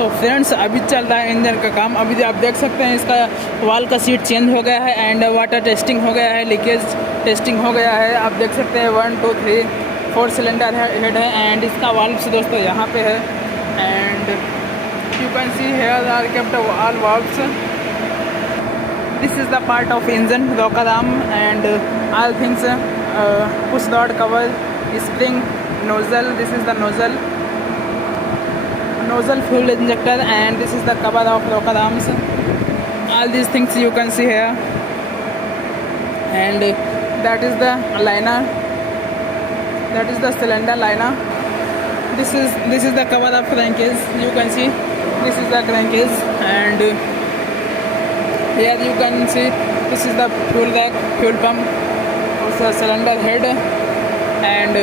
तो फ्रेंड्स अभी चल रहा है इंजन का काम। अभी आप देख सकते हैं इसका वाल का सीट चेंज हो गया है एंड वाटर टेस्टिंग हो गया है, लीकेज टेस्टिंग हो गया है। आप देख सकते हैं 1 2 3 4 सिलेंडर हेड है एंड इसका वाल्व्स दोस्तों यहाँ पे है and you can see here are kept all valves. This is the part of engine rocker arm and all things, push rod cover, spring, nozzle. This is the nozzle fuel injector and this is the cover of rocker arms. All these things you can see here and that is the liner, that is the cylinder liner. This is the cover of crankcase. You can see this is the crankcase and here you can see this is the fuel rack, fuel pump, also cylinder head and